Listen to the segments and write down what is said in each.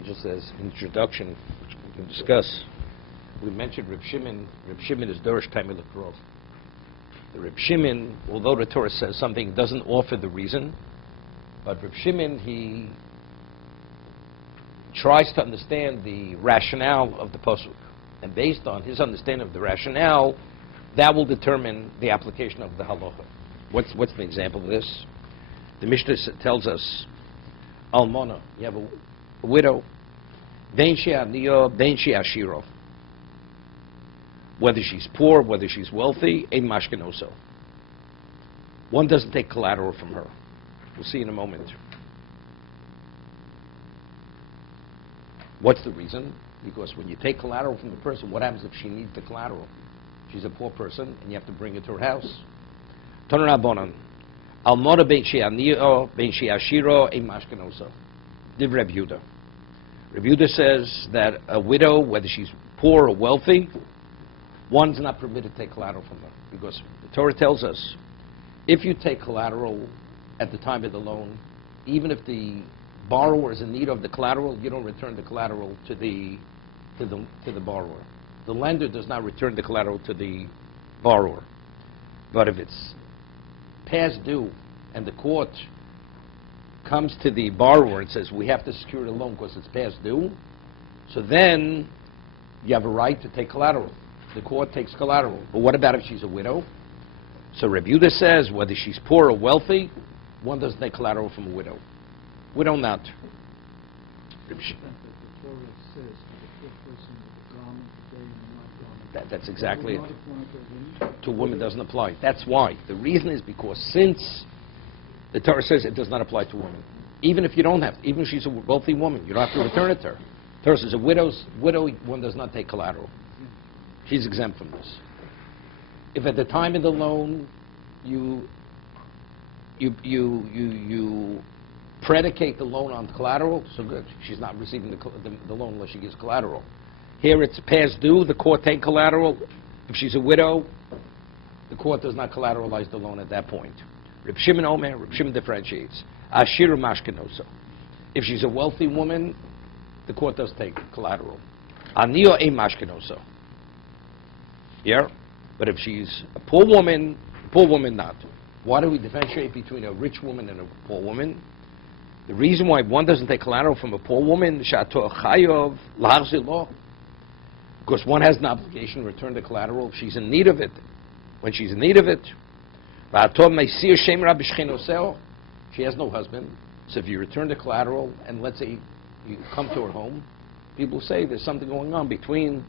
just as introduction, which we can discuss. We mentioned Reb Shimon. Reb Shimon is Dorish Taimei L'Krov. The Reb Shimon, although the Torah says something, doesn't offer the reason. But Reb Shimon, he tries to understand the rationale of the pasuk, and based on his understanding of the rationale, that will determine the application of the halacha. What's the example of this? The Mishnah tells us, Almana, you have a widow, ben she aniya, ben she ashiro. Whether she's poor, whether she's wealthy, ein mashkenoso. One doesn't take collateral from her. We'll see in a moment. What's the reason? Because when you take collateral from the person, what happens if she needs the collateral? She's a poor person, and you have to bring her to her house. Toner Rabbanan, Almona ben she aniya, ben she ashiro, ein mashkenoso. Div Reb Yehuda. Reb Yehuda says that a widow, whether she's poor or wealthy, one's not permitted to take collateral from her. Because the Torah tells us, if you take collateral at the time of the loan, even if the borrower is in need of the collateral, you don't return the collateral to the borrower. The lender does not return the collateral to the borrower. But if it's past due and the court comes to the borrower and says, we have to secure the loan because it's past due, so then you have a right to take collateral. The court takes collateral. But what about if she's a widow? So Reb Yehuda says, whether she's poor or wealthy, one doesn't take collateral from a widow. Widow not. That's exactly it. To a woman doesn't apply. That's why. The reason is because since the Torah says it does not apply to women, even if you don't have, even if she's a wealthy woman, you don't have to return it to her. The Torah says a widow, one does not take collateral. She's exempt from this. If at the time of the loan you predicate the loan on collateral, so good. She's not receiving the loan unless she gives collateral. Here it's past due, the court take collateral. If she's a widow, the court does not collateralize the loan at that point. Reb Shimon Omer, Reb Shimon differentiates. Ashira mashkenoso. If she's a wealthy woman, the court does take collateral. Aniyo ein mashkenoso. Yeah? But if she's a poor woman not. Why do we differentiate between a rich woman and a poor woman? The reason why one doesn't take collateral from a poor woman, because one has an obligation to return the collateral if she's in need of it. When she's in need of it, she has no husband. So if you return the collateral, and let's say you come to her home, people say there's something going on between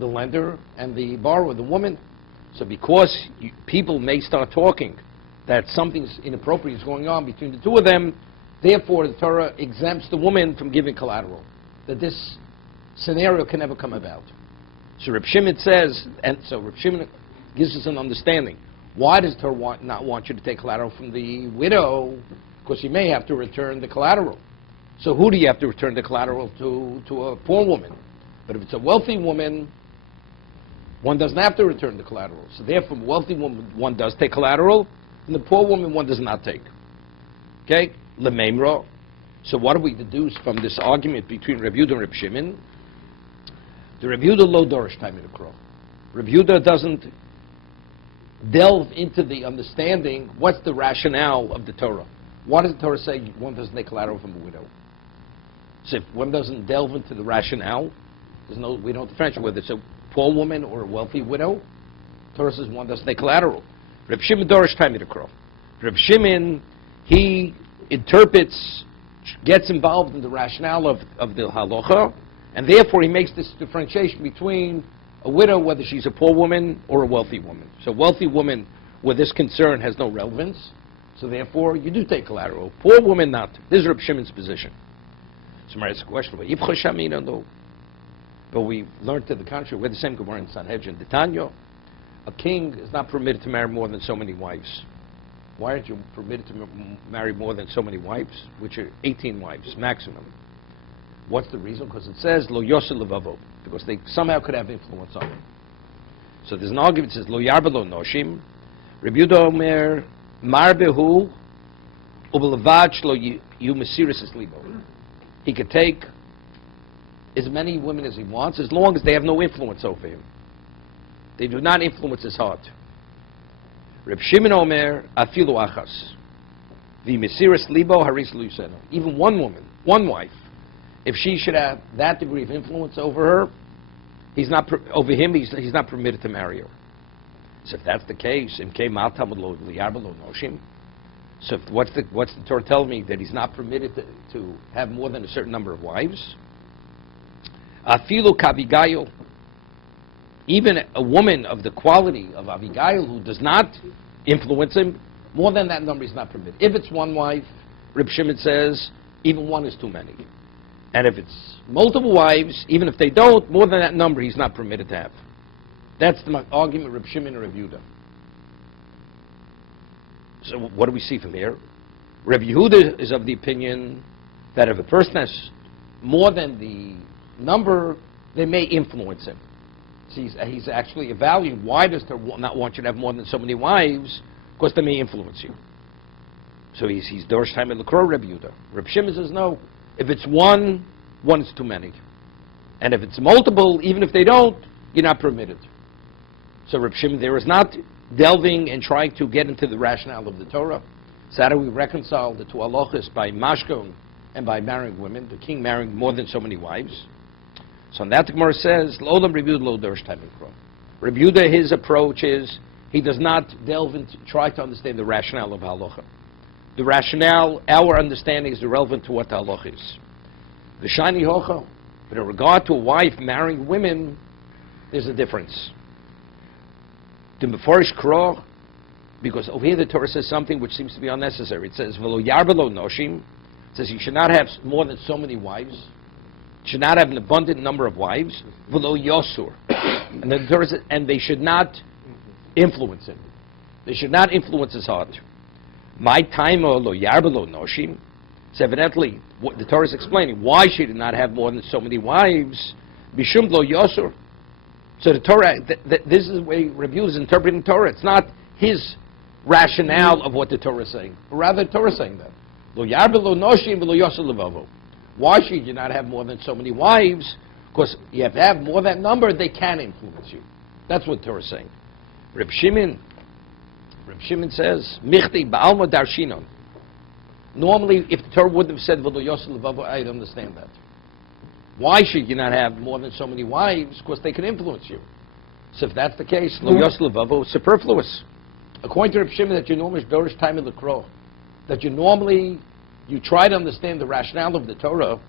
the lender and the borrower, the woman. So because people may start talking that something's inappropriate is going on between the two of them, therefore the Torah exempts the woman from giving collateral. That this scenario can never come about. So Reb Shimon says, and so Reb Shimon gives us an understanding. Why does the Torah not want you to take collateral from the widow? Because you may have to return the collateral. So who do you have to return the collateral to a poor woman? But if it's a wealthy woman, one doesn't have to return the collateral. So therefore, a wealthy woman, one does take collateral, and the poor woman, one does not take. Okay? Lememra. So what do we deduce from this argument between Reb Yehuda and Reb Shimon? The Reb Yehuda lo dorish taimei l'krov. Reb Yehuda doesn't delve into the understanding, what's the rationale of the Torah? Why does the Torah say one doesn't take collateral from a widow? So if one doesn't delve into the rationale, we don't differentiate whether it's a poor woman or a wealthy widow. Torah says one doesn't take collateral. Reb Shimon dorish taimei l'krov. Reb Shimon, he interprets, gets involved in the rationale of the halacha, and therefore he makes this differentiation between a widow, whether she's a poor woman or a wealthy woman. So a wealthy woman, where this concern has no relevance, so therefore you do take collateral. Poor woman, not. This is Reb Shimon's position. So it's a question, but we learned to the contrary. We're the same Gemara in Sanhedrin. Tanya, a king is not permitted to marry more than so many wives. Why aren't you permitted to marry more than so many wives? Which are 18 wives, maximum. What's the reason? Because it says, Lo yosel levavo, because they somehow could have influence on him. So there's an argument that says, Lo yarba lo noshim, Reb Yehuda omer, marbehu, ubelavad shlo yu mesiris es libo. He could take as many women as he wants, as long as they have no influence over him. They do not influence his heart. Reb Shimon Omer, afilu achas. V'mesiras libo haris luseno. Even one woman, one wife, if she should have that degree of influence over her, he's not permitted to marry her. So if that's the case, so what's the Torah telling me? That he's not permitted to have more than a certain number of wives? Afilu kavigail, even a woman of the quality of Avigail who does not influence him, more than that number is not permitted. If it's one wife, Reb Shimon says, even one is too many. And if it's multiple wives, even if they don't, more than that number he's not permitted to have. That's the argument of Reb Shimon and Reb Yehuda. So what do we see from here? Reb Yehuda is of the opinion that if a person has more than the number, they may influence him. So he's actually evaluating, why does Torah not want you to have more than so many wives? Because they may influence you. So he's Dorsh time in the Crow, Reb Yehuda. Reb Shimon says no. If it's one is too many. And if it's multiple, even if they don't, you're not permitted. So Reb Shimon there is not delving and trying to get into the rationale of the Torah. So how do we reconcile the two halachas by mashkon and by marrying women, the king marrying more than so many wives? So on that the Gemara says, L'olam Reb Yehuda lo Dorsh time in the Crow. Reb Yehuda, his approach is, he does not delve into, try to understand the rationale of halacha. The rationale, our understanding is irrelevant to what the halacha is. The shiny hocha, but in regard to a wife marrying women, there's a difference. The meforish kro, because over here the Torah says something which seems to be unnecessary. It says, V'lo yarbelo noshim. It says you should not have more than so many wives. You should not have an abundant number of wives. V'lo yosur. And then the Torah says, and they should not influence him. They should not influence his heart. My time lo yarbelo noshim. So evidently, what the Torah is explaining why she did not have more than so many wives. Bishum lo yosur. So the Torah, this is the way Reb Yehuda is interpreting Torah. It's not his rationale of what the Torah is saying, but rather the Torah is saying that. Lo yarbelo noshim v'lo yosur levavo. Why should you not have more than so many wives? Because you have to have more than that number, they can influence you. That's what the Torah is saying. Reb Shimon says, Michti ba'alma darshinon. Normally, if the Torah wouldn't have said v'lo yosur levavo, I'd understand that. Why should you not have more than so many wives? Because they can influence you. So if that's the case, lo yosur levavo is superfluous. According to Reb Shimon, that you normally dorish time in the crow, that you try to understand the rationale of the Torah.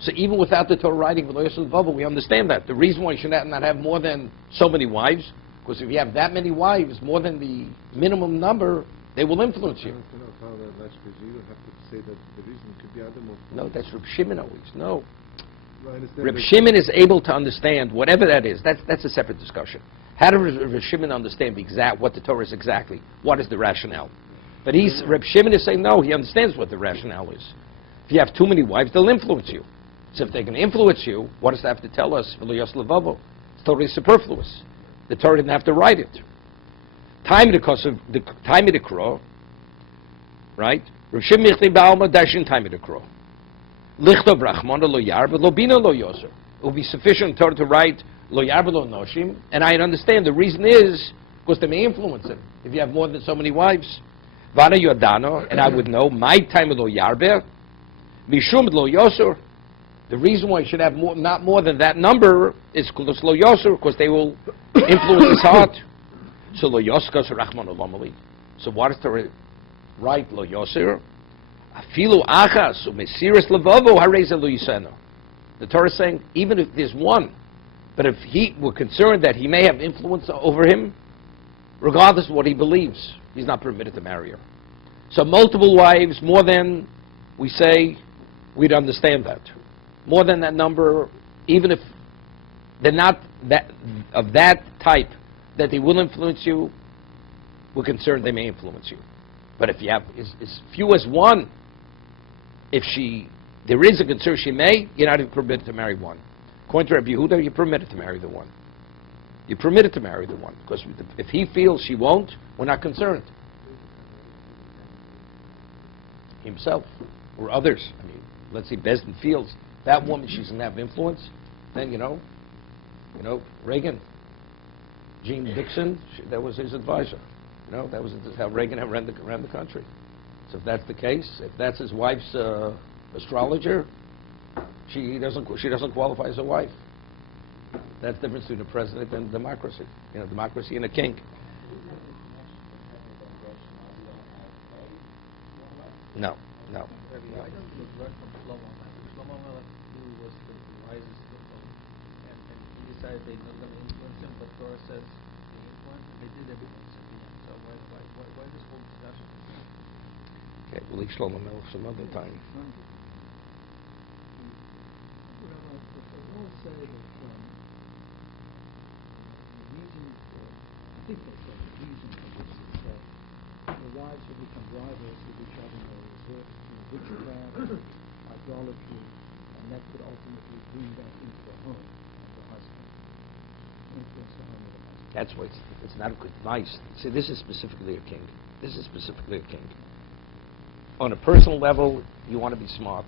So even without the Torah writing v'lo yosur levavo, we understand that. The reason why you should not have more than so many wives, because if you have that many wives, more than the minimum number, they will influence you. No, that's Reb Shimon always. No. Reb Shimon is able to understand whatever that is. That's a separate discussion. How does Reb Shimon understand what the Torah is exactly? What is the rationale? But Reb Shimon is saying no, he understands what the rationale is. If you have too many wives, they'll influence you. So if they can influence you, what does that have to tell us? V'lo yosur levavo. It's totally superfluous. The Torah didn't have to write it. Time of the crow, right? Reb Shimon michti ba'alma darshin time of the crow. Lichtov rachmana lo yarba lo bina lo yosur. It will be sufficient Torah to write lo yarba lo noshim, and I understand the reason is because they may influence him. If you have more than so many wives, vana yodano, and I would know my time lo yarba, mishum lo yosur. The reason why you should have not more than that number is because lo yosur, because they will influence his heart. So lo yoskas rachmana lomali. So what is to write lo yosur? Afilu achas umesiras levavo hareza lo yiseno. The Torah is saying even if there's one, but if we're concerned that he may have influence over him, regardless of what he believes, he's not permitted to marry her. So multiple wives, more than we say, we'd understand that. More than that number, even if they're not of that type that they will influence you, we're concerned they may influence you. But if you have as few as one, there is a concern she may, you're not even permitted to marry one. According to Rabbi Yehuda, you're permitted to marry the one. You're permitted to marry the one. Because if he feels she won't, we're not concerned. Himself or others. I mean, let's say Bezdin feels that woman, she's going to have influence, then, Reagan, Gene Dixon, that was his advisor. That was how Reagan ran the country. So if that's the case, if that's his wife's astrologer, she doesn't qualify as a wife. That's the difference between a president and democracy. Democracy and a king. No. Why don't we learn from Shlomo Melech? Shlomo Melech, who was the wisest of them, and he decided they're not going to influence him, but Torah says they influenced him, they did influence him. So why this whole discussion? Okay, we'll leave Shlomo Melech some other time. Rabbi, they all say that the reason for, I think they say the reason for this is that the wives will become rivals with each other and will resort to witchcraft, idolatry, and that could ultimately bring that into the home of the husband, influence the home of the husband. That's why it's not a good advice. See, this is specifically a king. On a personal level, you want to be smart.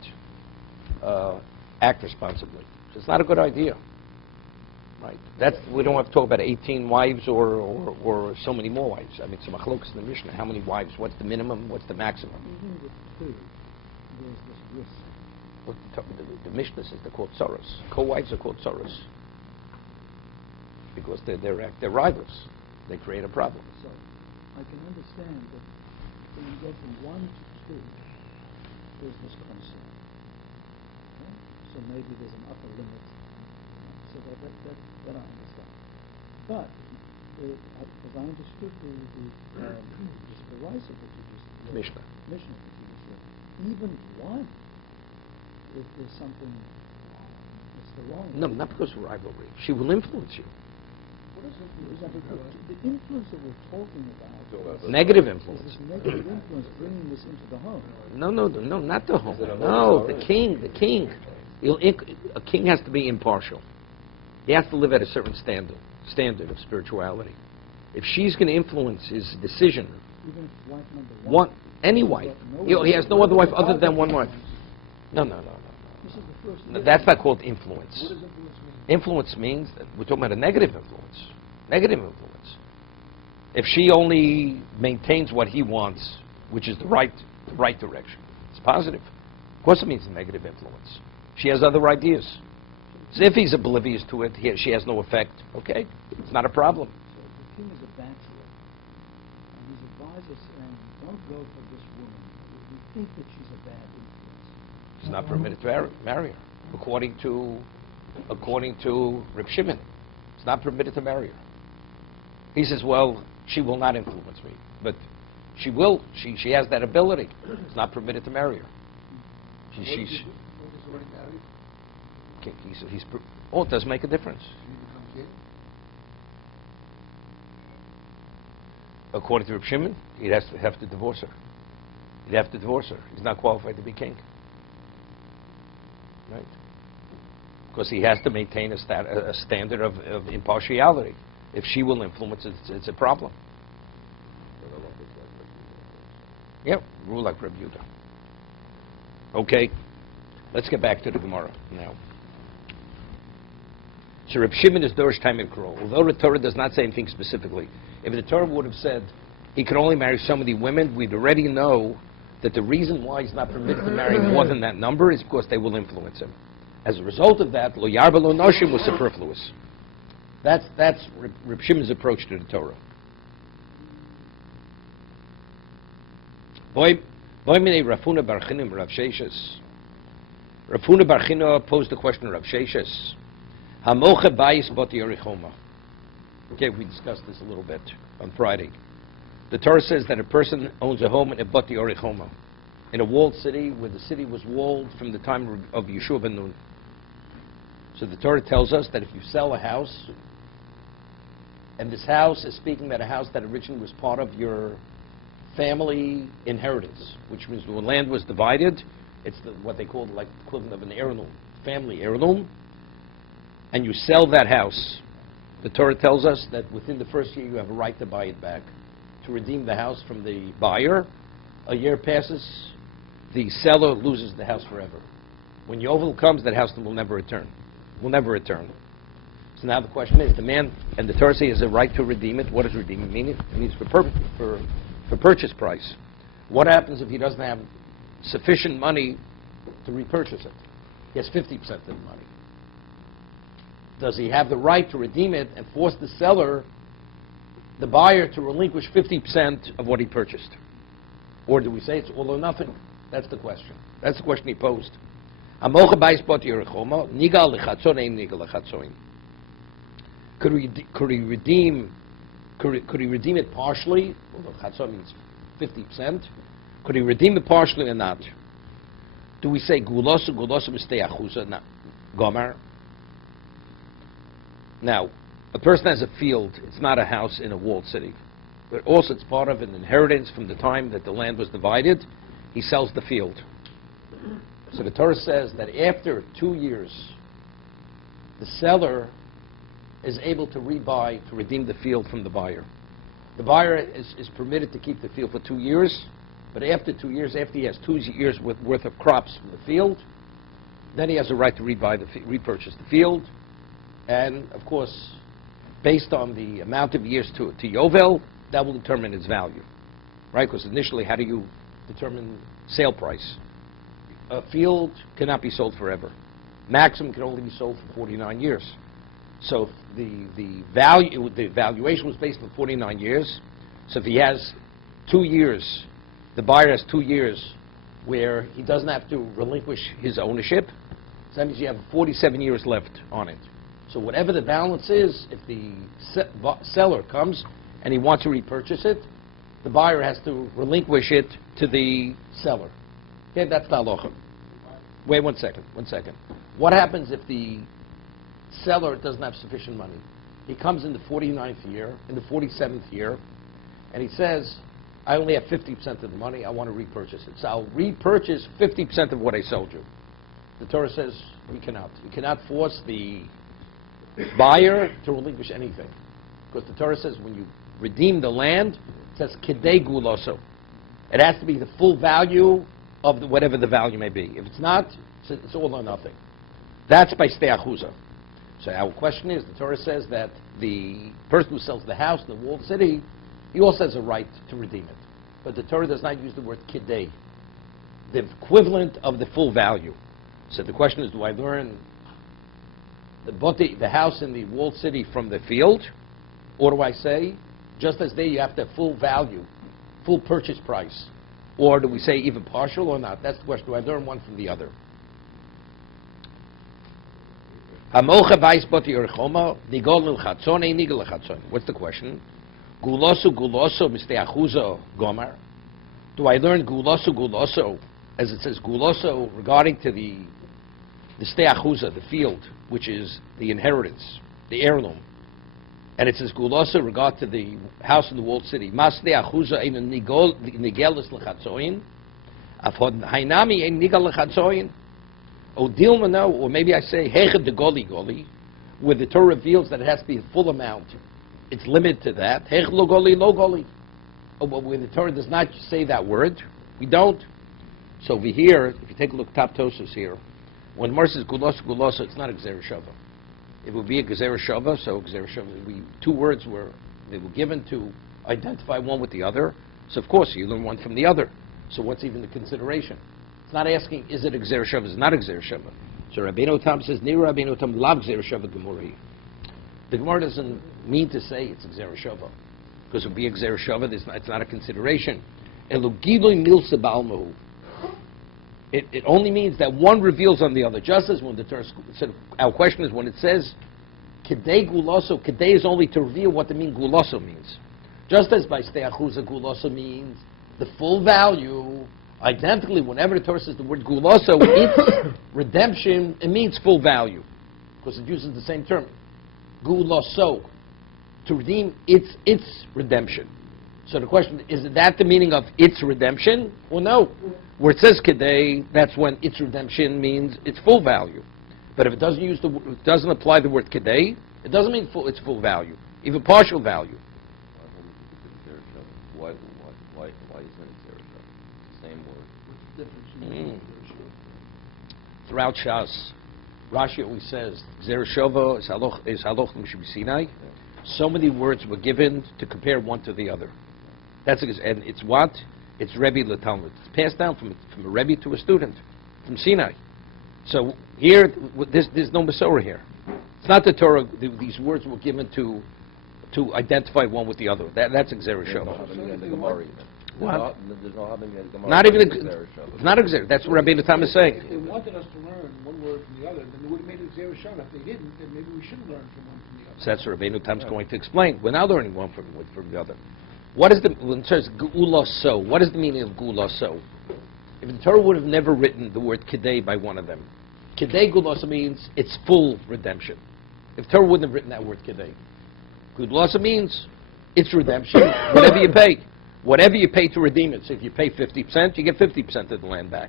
Act responsibly. It's not a good idea. Right? We don't have to talk about 18 wives or so many more wives. I mean, it's a machlokas in the Mishnah. How many wives? What's the minimum? What's the maximum? Even with two, there's this risk. What the Mishnah says they're called tzoros. Co-wives are called tzoros because they're rivals. They create a problem. So I can understand that when you go from 1 to 2, there's this concern. Okay? So maybe there's an upper limit. So that I understand. But as I understood the rise of what you just said, Mishnah that you just said, even 1, if there's something that's wrong. No, not because of rivalry. She will influence you. The influence that we're talking about, Negative influence. is this negative influence bringing this into the home. No, not the home. No, the king. A king has to be impartial. He has to live at a certain standard of spirituality. If she's going to influence his decision, Even if wife number 1, any wife, he has no other wife other than one wife. No. This is the first. No, that's not called influence. What does influence mean? Influence means that we're talking about a negative influence. If she only maintains what he wants, which is the right direction, it's positive. Of course it means a negative influence. She has other ideas. So if he's oblivious to it, she has no effect. Okay, it's not a problem. So the king is a bachelor, and his advisor saying, don't go for this woman. We think that she's a bad influence. He's not permitted to marry her, according to Reb Shimon. It's not permitted to marry her. He says, well, she will not influence me, but she will. She has that ability. It's not permitted to marry her. It does make a difference. According to Reb Shimon, he'd have to divorce her. He's not qualified to be king. Right? Because he has to maintain a standard of impartiality. If she will influence it, it's a problem. Yep, rule like Reb Yehuda. Okay, let's get back to the Gemara now. So Reb Shimon is Dorish Time and Kroll. Although the Torah does not say anything specifically, if the Torah would have said he could only marry so many women, we'd already know that the reason why he's not permitted to marry more than that number is because they will influence him. As a result of that, lo yarba lo noshim was superfluous. That's Reb Shimon's approach to the Torah. Rafuna bar Chinim Rav Sheshes. Rafuna bar China posed the question to Rav Sheshes. Hamoche bayis bot yerichoma. Okay, we discussed this a little bit on Friday. The Torah says that a person owns a home in a bot yerichoma, in a walled city where the city was walled from the time of Yeshua ben Nun. So the Torah tells us that if you sell a house, and this house is speaking about a house that originally was part of your family inheritance, which means when land was divided, it's what they call like the equivalent of an heirloom, family heirloom, and you sell that house, the Torah tells us that within the first year you have a right to buy it back, to redeem the house from the buyer. A year passes, the seller loses the house forever. When Yovel comes, that house will never return. Will never return. So now the question is, the man, and the Torah says, has a right to redeem it. What does redeem mean? It means for purchase price. What happens if he doesn't have sufficient money to repurchase it? He has 50% of the money. Does he have the right to redeem it and force the seller, the buyer, to relinquish 50% of what he purchased? Or do we say it's all or nothing? That's the question. That's the question he posed. Could he redeem it partially? Although chatzon means 50%. Could he redeem it partially or not? Do we say gulosu mistei achuza gomer? Now, a person has a field. It's not a house in a walled city, but also it's part of an inheritance from the time that the land was divided. He sells the field. So the Torah says that after 2 years, the seller is able to rebuy, to redeem the field from the buyer. The buyer is permitted to keep the field for 2 years, but after 2 years, after he has 2 years worth of crops from the field, then he has a right to repurchase the field. And of course, based on the amount of years to Yovel, that will determine its value, right? Because initially, how do you determine sale price? A field cannot be sold forever. Maximum can only be sold for 49 years. So the valuation was based on 49 years. So if he has 2 years, the buyer has 2 years where he doesn't have to relinquish his ownership. So that means you have 47 years left on it. So whatever the balance is, if the seller comes and he wants to repurchase it, the buyer has to relinquish it to the seller. Okay, that's the halacha. Wait 1 second. What happens if the seller doesn't have sufficient money? He comes in the 49th year, in the 47th year, and he says, I only have 50% of the money, I want to repurchase it. So I'll repurchase 50% of what I sold you. The Torah says we cannot. You cannot force the buyer to relinquish anything. Because the Torah says when you redeem the land, it says kidei guloso. It has to be the full value of whatever the value may be. If it's not, it's all or nothing. That's by stei achuza. So our question is, the Torah says that the person who sells the house in the walled city, he also has a right to redeem it. But the Torah does not use the word kidei, the equivalent of the full value. So the question is, do I learn the house in the walled city from the field? Or do I say, just as there you have to have full value, full purchase price? Or do we say even partial or not? That's the question. Do I learn one from the other? What's the question? Gulosu mistei achuza gomer. Do I learn gulosu, as it says gulosu, regarding to the stei achuza, the field, which is the inheritance, the heirloom, and it says gulosu regard to the house in the walled city. Mas stei achuza ein nigelis lechatzoin, afod hainami ein nigal lechatzoin. Or maybe I say heched de goli, where the Torah reveals that it has to be the full amount. It's limited to that. Heched lo goli. Where the Torah does not say that word, we don't. So over here, if you take a look at top Tosas here, when Mar says guloso, it's not a gzera shava. It would be a gzera shava. So gzera shava, 2 words were given to identify one with the other. So of course you learn one from the other. So what's even the consideration? It's not asking, is it a gzera shava? It's not a gzera shava. So Rabbeinu Tam says, Ni Rabbeinu Tam lav gzera shava gemuri. The Gemara doesn't mean to say it's a gzera shava, because it would be a gzera shava. It's not a consideration. Elugiloi milsa ba'almahu. It only means that one reveals on the other. Just as when the Torah said, our question is when it says kidei guloso, kidei is only to reveal what the mean guloso means. Just as by stei achuza guloso means the full value. Identically, whenever the Torah says the word guloso, its redemption, it means full value, because it uses the same term, guloso, to redeem its redemption. So the question is that the meaning of its redemption? Well, no. Where it says kidei, that's when its redemption means its full value. But if it doesn't it doesn't apply the word kidei, it doesn't mean its full value, even partial value. Why isn't it zero? Same word. throughout Shas, Rashi always says, Gzera Shova is haloch Sinai. So many words were given to compare one to the other. And it's what? It's Rebbe le Talmud. It's passed down from a Rebbe to a student, from Sinai. So here, there's no Masorah here. It's not the Torah. These words were given to identify one with the other. That's Gzera Shova. What? Not even it's not a Gzera. That's what Rabbeinu Tam is saying. If they wanted us to learn one word from the other, then they would have made it Gzera Shova. If they didn't, then maybe we shouldn't learn from one from the other. So that's what Rabbeinu Tam is going to explain. We're now learning one from the other. What is when it says Geula So? What is the meaning of Geula So? If the Torah would have never written the word Kedei by one of them, Kedei Geula So means it's full redemption. If Torah wouldn't have written that word Kedei, Geula So means it's redemption. Whatever you pay. Whatever you pay to redeem it. So if you pay 50%, you get 50% of the land back.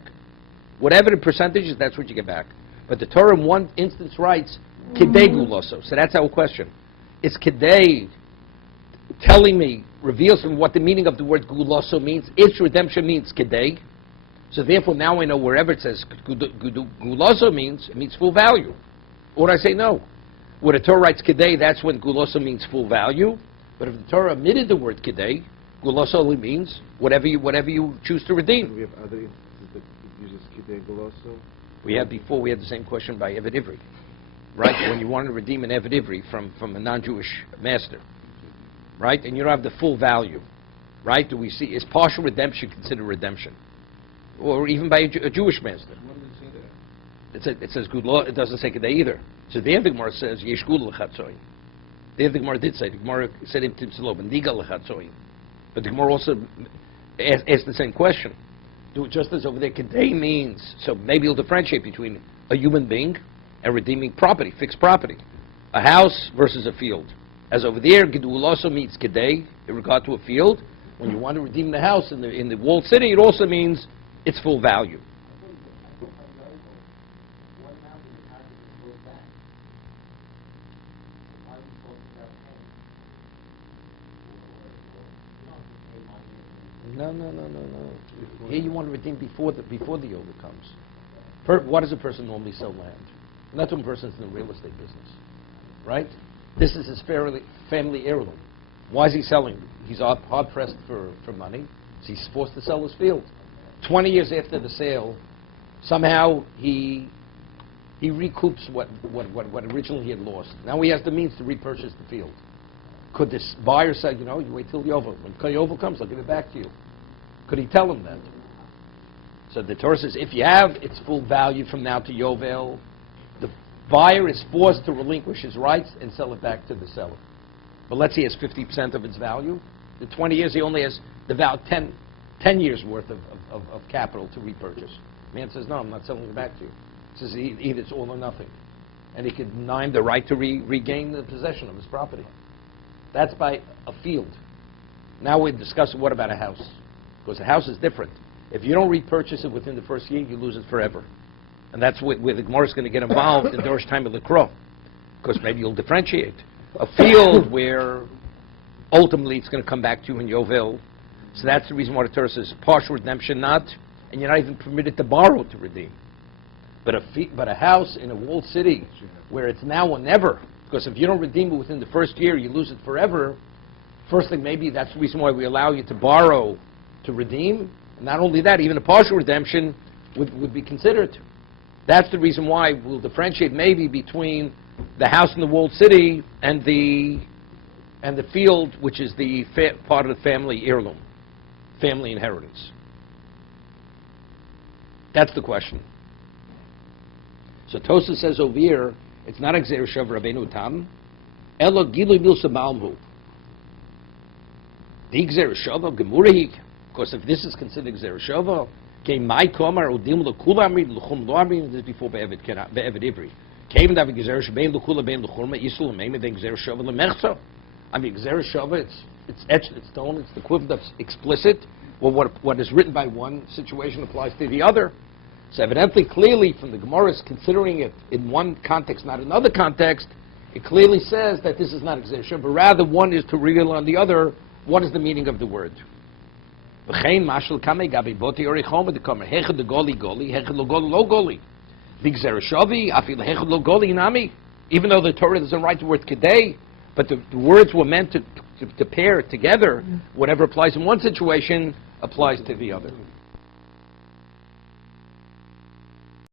Whatever the percentage is, that's what you get back. But the Torah in one instance writes, Kedei Guloso. So that's our question. Is Kedei telling me, reveals from what the meaning of the word Guloso means? Its redemption means Kedei. So therefore now I know wherever it says Guloso means, it means full value. Or would I say no? When the Torah writes Kedei, that's when Guloso means full value. But if the Torah omitted the word Kedei, Guloso only means whatever you choose to redeem. We have other instances that uses Kidei Guloso? We had the same question by Eved Ivri, right? When you want to redeem an Eved Ivri from a non-Jewish master, right? And you don't have the full value, right? Do we see, is partial redemption considered redemption? Or even by a Jewish master? What does it say there? It says good law, it doesn't say Kedei either. So the end of the Gemara says, Yesh Gul L'Chatzoin. The end of the Gemara did say, the Gemara said him Timsalob, and Niga L'Chatzoin. But the Gemara also asked the same question. Just as over there, Kedei means, so maybe you'll differentiate between a human being and redeeming property, fixed property. A house versus a field. As over there, Gidul also means Kedei in regard to a field. When you want to redeem the house in the walled city, it also means its full value. No. Here you want to redeem before the yoga comes. What does a person normally sell land? Not one person's in the real estate business, right? This is his family heirloom. Why is he selling? He's hard pressed for money, so he's forced to sell his field. 20 years after the sale, somehow he recoups what originally he had lost. Now he has the means to repurchase the field. Could this buyer say, you wait till Yovel. When Yovel comes, I'll give it back to you. Could he tell him that? So the Torah says, if you have its full value from now to Yovel, the buyer is forced to relinquish his rights and sell it back to the seller. But let's say he has 50% of its value. The 20 years, he only has the value 10 years worth of capital to repurchase. The man says, no, I'm not selling it back to you. He says, either it's all or nothing. And he could deny him the right to regain the possession of his property. That's by a field. Now we're discussing what about a house? Because a house is different. If you don't repurchase it within the first year, you lose it forever. And that's where the Gemara is going to get involved in Dorish time of the Crow. Because maybe you'll differentiate. A field where ultimately it's going to come back to you in Yovel. So that's the reason why the Torah says partial redemption not, and you're not even permitted to borrow to redeem. But a house in a walled city where it's now or never, because if you don't redeem it within the first year, you lose it forever. First thing, maybe that's the reason why we allow you to borrow to redeem. And not only that, even a partial redemption would be considered. That's the reason why we'll differentiate maybe between the house in the walled city and the field, which is the part of the family heirloom, family inheritance. That's the question. So Tosa says over here, it's not a Gzera Shova Rabbeinu Tam, Elo Gilui Milsa Malmhu. The Gzera Shova Gemurahik, because if this is considered Gzera Shova, came my Komar Udim Lukulamri Luchum Loamri, this is before Be'evid Ivri. Came David Gzera Shova Bein Lukula Bein Luchurma Isul Meime Then Gzera Shova Lemechso. I mean Gzera Shova, it's etched in stone, it's the equivalent of explicit. Well, what is written by one situation applies to the other. So evidently, clearly, from the Gemara's considering it in one context, not another context, it clearly says that this is not Gzera Shova, but rather one is to reveal on the other what is the meaning of the word. Even though the Torah doesn't write the word kedei, but the words were meant to pair together. Whatever applies in one situation applies to the other.